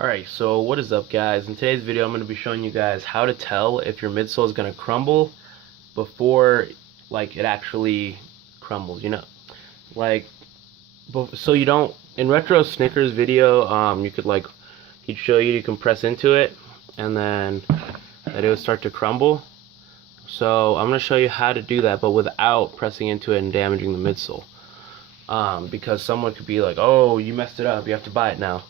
Alright, so what is up guys? In today's video I'm going to be showing you guys how to tell if your midsole is going to crumble before it actually crumbles, so you don't, in Retro Snickers video, he'd show you can press into it and then that it would start to crumble. So I'm going to show you how to do that but without pressing into it and damaging the midsole. Because someone could be like, oh, you messed it up, you have to buy it now.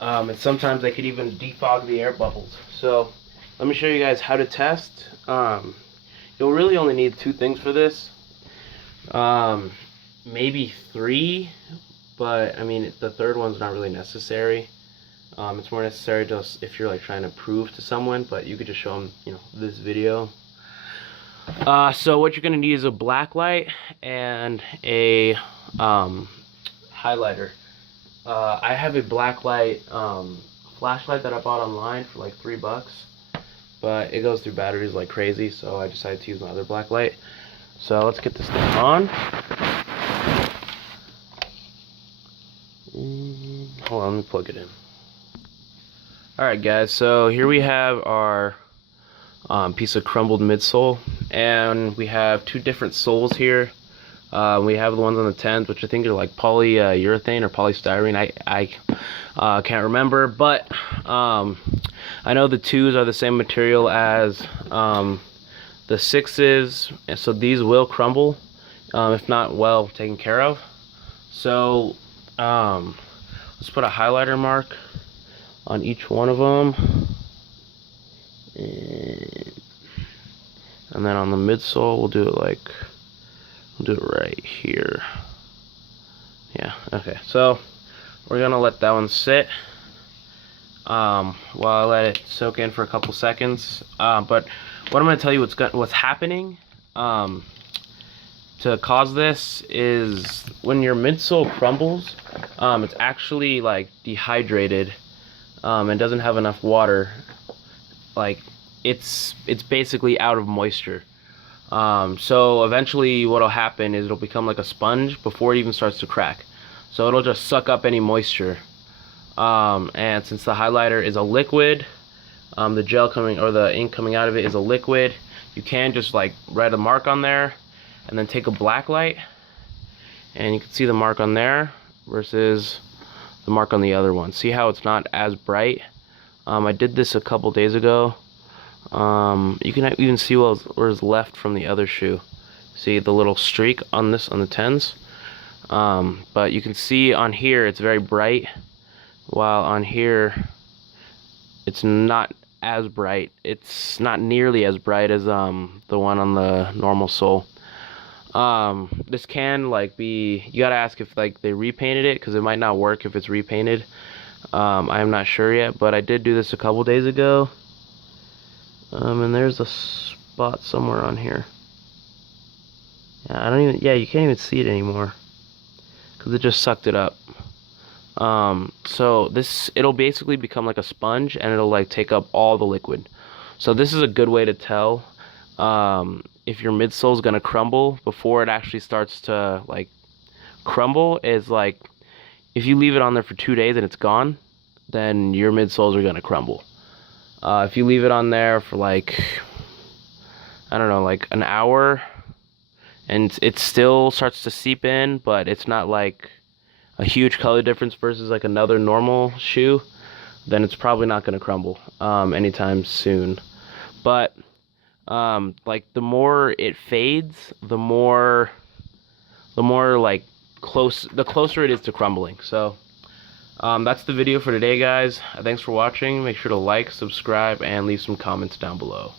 And sometimes they could even defog the air bubbles. So let me show you guys how to test. You'll really only need two things for this, maybe three, but I mean the third one's not really necessary. It's more necessary just if you're trying to prove to someone, but you could just show them this video. So what you're gonna need is a black light and a highlighter. I have a black light flashlight that I bought online for like $3, but it goes through batteries like crazy, so I decided to use my other black light. So let's get this thing on. Hold on, let me plug it in. Alright guys, so here we have our piece of crumbled midsole, and we have two different soles here. We have the ones on the 10s, which I think are like polyurethane or polystyrene. I can't remember, but I know the 2s are the same material as the 6s, so these will crumble if not well taken care of. So let's put a highlighter mark on each one of them, and then on the midsole we'll do it right here. Yeah, okay, so we're gonna let that one sit while I let it soak in for a couple seconds. But what I'm gonna tell you what's happening to cause this is when your midsole crumbles, it's actually dehydrated and doesn't have enough water. It's basically out of moisture. So eventually what'll happen is it'll become like a sponge before it even starts to crack. So it'll just suck up any moisture. And since the highlighter is a liquid, the gel coming or the ink coming out of it is a liquid, you can just write a mark on there and then take a black light, and you can see the mark on there versus the mark on the other one. See how it's not as bright? I did this a couple days ago. You can even see what is left from the other shoe. See the little streak on the 10s? But you can see on here it's very bright, while on here it's not as bright. It's not nearly as bright as the one on the normal sole. This can be, you gotta ask if they repainted it, because it might not work if it's repainted. I am not sure yet, but I did do this a couple days ago. And there's a spot somewhere on here. Yeah, you can't even see it anymore because it just sucked it up. So it'll basically become like a sponge, and it'll take up all the liquid. So this is a good way to tell if your midsole is gonna crumble before it actually starts to crumble. Is if you leave it on there for 2 days and it's gone, then your midsoles are gonna crumble. If you leave it on there for I don't know, an hour, and it still starts to seep in, but it's not a huge color difference versus another normal shoe, then it's probably not going to crumble anytime soon. But the more it fades, the closer it is to crumbling. So that's the video for today, guys. Thanks for watching. Make sure to like, subscribe, and leave some comments down below.